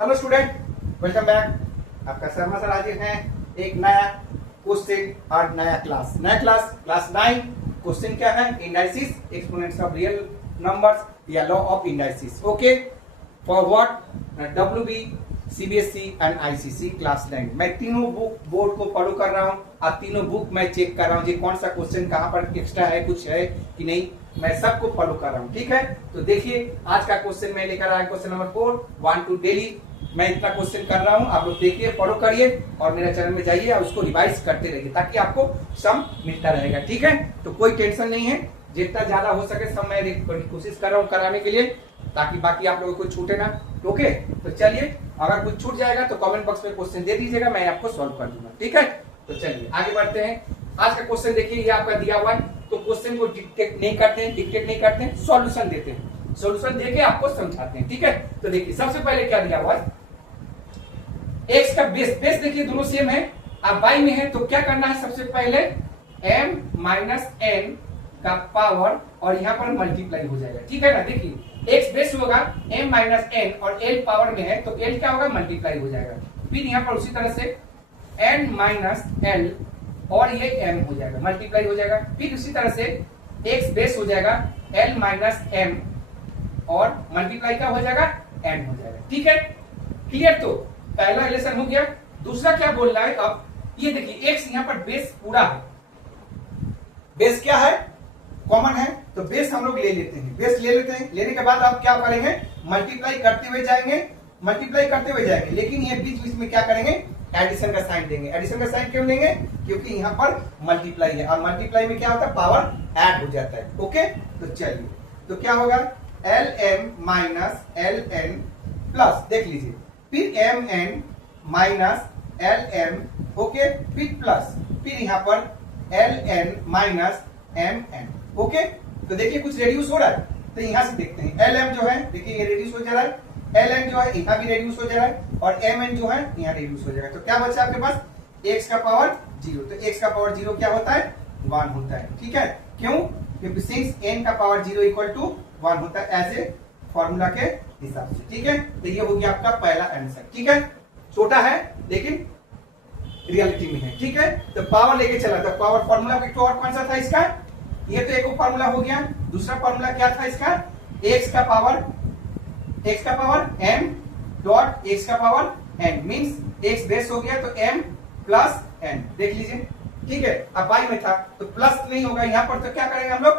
Hello student, welcome back. आपका Sharma sir हाजिर हैं एक नया क्वेश्चन और नया क्लास क्लास 9। क्वेश्चन क्या है? Indices, exponents of real numbers या law of indices. Okay, for what? WB, CBSE and ICSE class 9। मैं तीनों बुक बोर्ड को फॉलो कर रहा हूँ और तीनों बुक मैं चेक कर रहा हूँ जी कौन सा क्वेश्चन कहाँ पर एक्स्ट्रा है, कुछ है कि नहीं, मैं सबको फॉलो कर रहा हूँ। ठीक है, तो देखिए आज का क्वेश्चन मैं लेकर आया क्वेश्चन नंबर 4, 1 to डेली। मैं इतना क्वेश्चन कर रहा हूँ, आप लोग देखिए, फॉलो करिए और मेरे चैनल में जाइए और उसको रिवाइज करते रहिए ताकि आपको सम मिलता रहेगा। ठीक है, तो कोई टेंशन नहीं है, जितना ज्यादा हो सके सब मैं कोशिश कर रहा हूँ कराने के लिए ताकि बाकी आप लोगों को छूटे ना। ओके, तो चलिए, अगर कुछ छूट जाएगा तो कमेंट बॉक्स में क्वेश्चन दे दीजिएगा, मैं आपको सॉल्व कर दूंगा। ठीक है, तो चलिए आगे बढ़ते हैं। आज का क्वेश्चन देखिए, ये आपका दिया हुआ है, तो क्वेश्चन को डिक्टेट नहीं करते हैं, सॉल्यूशन देते हैं, सॉल्यूशन देके आपको समझाते हैं। ठीक है, तो देखिए सबसे पहले क्या दिया हुआ है, एक्स का बेस देखिए दोनों सेम है, अब बाई में है तो क्या करना है, सबसे पहले m माइनस n का पावर और यहाँ पर मल्टीप्लाई हो जाएगा। ठीक है ना, देखिए x बेस होगा m माइनस n और l पावर में है तो l क्या होगा, मल्टीप्लाई हो जाएगा। फिर यहाँ पर उसी तरह से n माइनस l और ये m हो जाएगा, मल्टीप्लाई हो जाएगा। फिर उसी तरह से x बेस हो जाएगा l माइनस m और मल्टीप्लाई क्या हो जाएगा, n हो जाएगा। ठीक है, क्लियर? तो पहला रिलेशन हो गया। दूसरा क्या बोल रहा है, अब ये देखिए x यहाँ पर बेस पूरा है, बेस क्या है, कॉमन है, तो बेस हम लोग ले लेते हैं, बेस ले लेते हैं। लेने के बाद आप क्या करेंगे, मल्टीप्लाई करते हुए जाएंगे, लेकिन ये बीच बीच में क्या करेंगे, एडिशन का साइन देंगे। एडिशन का साइन क्यों लेंगे, क्योंकि यहाँ पर मल्टीप्लाई है और मल्टीप्लाई में क्या होता है, पावर ऐड हो जाता है। ओके, तो चलिए, तो क्या होगा, L M minus L N plus, देख लीजिए, फिर M N minus L M, okay, फिर प्लस, फिर यहाँ पर L N minus M N. Okay, तो देखिए कुछ रेड्यूस हो रहा है, तो यहां से देखते हैं, एल एम जो है देखिए ये रेड्यूस हो जा रहा है, एल एन जो है यहाँ भी रेड्यूस हो जा रहा है और एम एन जो है यहाँ रेड्यूस हो जाएगा। तो क्या बचा आपके पास, एक्स का पावर 0, तो एक्स का पावर 0 क्या होता है, 1 होता है। ठीक है, क्यों, क्योंकि सिंस एन का पावर 0 इक्वल टू 1 होता है एज ए फॉर्मूला के हिसाब से। ठीक है, तो ये हो गया आपका पहला आंसर। ठीक है, छोटा है लेकिन रियलिटी में है। ठीक है, तो पावर लेके चला, तो पावर फॉर्मूला और कौन सा था इसका, ये तो एक फॉर्मूला हो गया। दूसरा फॉर्मूला क्या था इसका, x का पावर m डॉट x का power n means x base हो गया तो m प्लस n, देख लीजिए। ठीक है, अब बाई में था तो प्लस नहीं होगा, यहाँ पर तो क्या करेंगे हम लोग,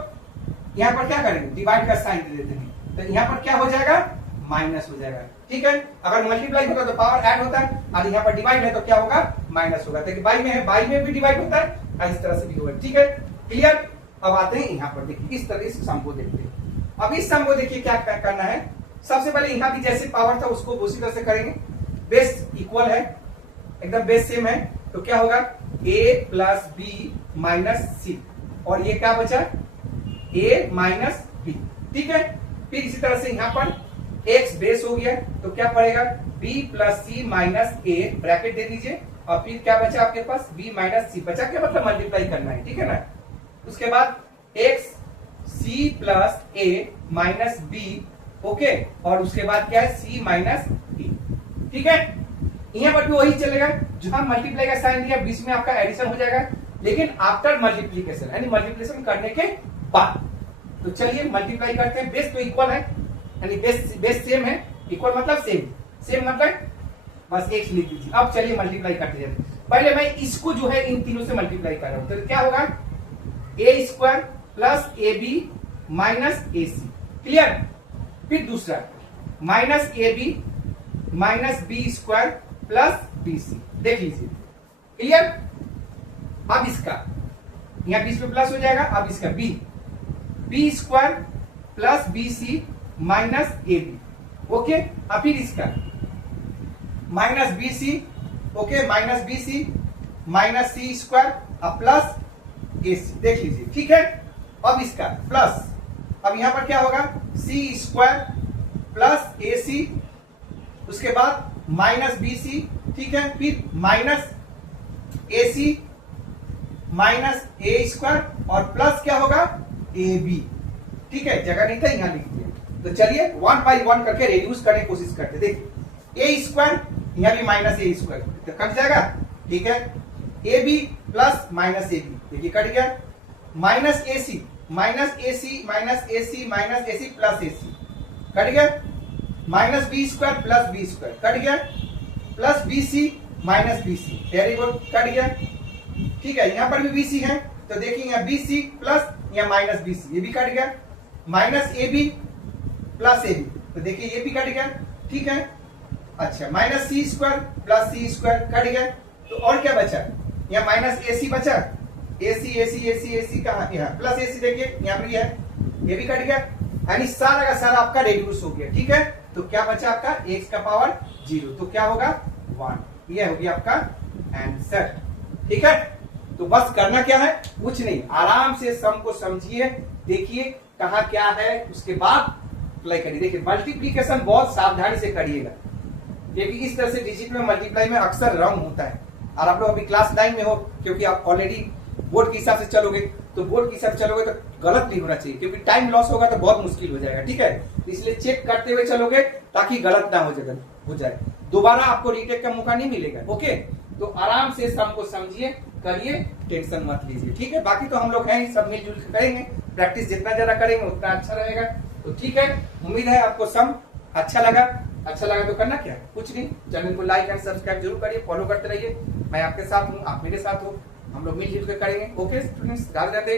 यहाँ पर क्या करेंगे, डिवाइड का साइन दे देते हैं, तो यहाँ पर क्या हो जाएगा, माइनस हो जाएगा। ठीक है, अगर मल्टीप्लाई होगा तो पावर ऐड होता है और यहाँ पर डिवाइड है तो क्या होगा, माइनस होगा। तो बाई में है, बाई में भी डिवाइड होता है और इस तरह से भी होगा। ठीक है, क्लियर? अब आते हैं यहाँ पर, देखिए इस तरह इस सम को देखते हैं। अब इस सम को देखिए क्या करना है, सबसे पहले यहाँ भी जैसे पावर था उसको उसी तरह से करेंगे, बेस इक्वल है, एकदम बेस सेम है, तो क्या होगा, a प्लस बी माइनस सी और ये क्या बचा, a माइनस बी। ठीक है, फिर इसी तरह से यहाँ पर x बेस हो गया तो क्या पड़ेगा, b plus c minus a, bracket दे दीजिए, और फिर क्या बचा आपके पास, b माइनस सी बचा, क्या मतलब मल्टीप्लाई करना है। ठीक है ना, उसके बाद x c plus a minus b, okay, और उसके बाद क्या है, c माइनस b। ठीक है, यहाँ पर भी वही चलेगा, जहां मल्टीप्लाई का साइन दिया बीच में आपका एडिशन हो जाएगा, लेकिन आफ्टर मल्टीप्लीकेशन यानी मल्टीप्लिकेशन करने के बाद। तो चलिए मल्टीप्लाई करते हैं, बेस तो इक्वल है यानी बेस सेम है, इक्वल मतलब सेम मतलब बस x लिख दीजिए। अब चलिए मल्टीप्लाई करते जाते हैं, पहले मैं इसको जो है इन तीनों से मल्टीप्लाई कर रहा हूं, तो क्या होगा, a square plus A b minus a c, clear? फिर दूसरा माइनस ए b minus b square plus b c, देख लीजिए, क्लियर? अब इसका यहाँ बीच में प्लस हो जाएगा, अब इसका b square plus b c minus ए बी, ओके, अब फिर इसका minus B c, okay, minus B c minus सी स्क्वायर अब प्लस ए सी, देख लीजिए। ठीक है, अब इसका प्लस, अब यहां पर क्या होगा, सी स्क्वायर प्लस ए सी, उसके बाद माइनस बी सी, ठीक है, फिर minus a c minus a square और प्लस क्या होगा, ए बी। ठीक है, जगह नहीं था, यहां लिख दिया। तो चलिए 1 बाई 1 करके रिड्यूस करने की कोशिश करते। देखिए ए स्क्वायर, यहाँ भी माइनस ए स्क्वायर, तो कट जाएगा। ठीक है, a B plus minus A b, देखिए कट गया। Minus a c minus a c minus a c minus a c plus a c, cut गया। Minus b square plus b square, cut गया। Plus b c minus B c, very good, cut गया। ठीक है, यहाँ पर भी B C है, तो देखिए यहाँ बी सी प्लस यहाँ माइनस बी सी, ये भी कट गया। Minus A B plus A B, तो देखिए ये भी कट गया। ठीक है, अच्छा माइनस सी square plus C square, cut गया। तो और क्या बचा, यहाँ माइनस ए सी बचा, ए सी ए सी ए सी ए सी कहाँ, यहाँ प्लस ए सी, देखिए यहाँ पर है, ये भी कट गया। यानी सारा का सारा आपका रेड्यूस हो गया। ठीक है, तो क्या बचा आपका एक्स का पावर 0, तो क्या होगा 1, ये हो गया आपका आंसर। ठीक है, तो बस करना क्या है, कुछ नहीं, आराम से सम को समझिए, देखिए कहाँ क्या है, उसके बाद अप्लाई करिए। देखिए मल्टीप्लीकेशन बहुत सावधानी से करिएगा, क्योंकि इस तरह से डिजिट में मल्टीप्लाई में अक्सर रंग होता है। और आप लोग अभी क्लास 9 में हो, क्योंकि आप ऑलरेडी बोर्ड के हिसाब से चलोगे, तो बोर्ड के हिसाब से चलोगे तो गलत नहीं होना चाहिए, क्योंकि टाइम लॉस होगा तो बहुत मुश्किल हो जाएगा। ठीक है, इसलिए चेक करते हुए चलोगे ताकि गलत ना हो जाए, दोबारा आपको रीटेक का मौका नहीं मिलेगा। ओके, तो आराम से सम को समझिए, करिए, टेंशन मत लीजिए। ठीक है, बाकी तो हम लोग हैं ही, सब मिलजुल के करेंगे, प्रैक्टिस जितना ज्यादा करेंगे उतना अच्छा रहेगा। तो ठीक है, उम्मीद है आपको सम अच्छा लगा तो करना क्या, कुछ नहीं, चैनल को लाइक एंड सब्सक्राइब जरूर करिए, फॉलो करते रहिए। मैं आपके साथ हूँ, आप मेरे साथ हो, हम लोग मिलजुल के करेंगे। Okay students, Radhe Radhe.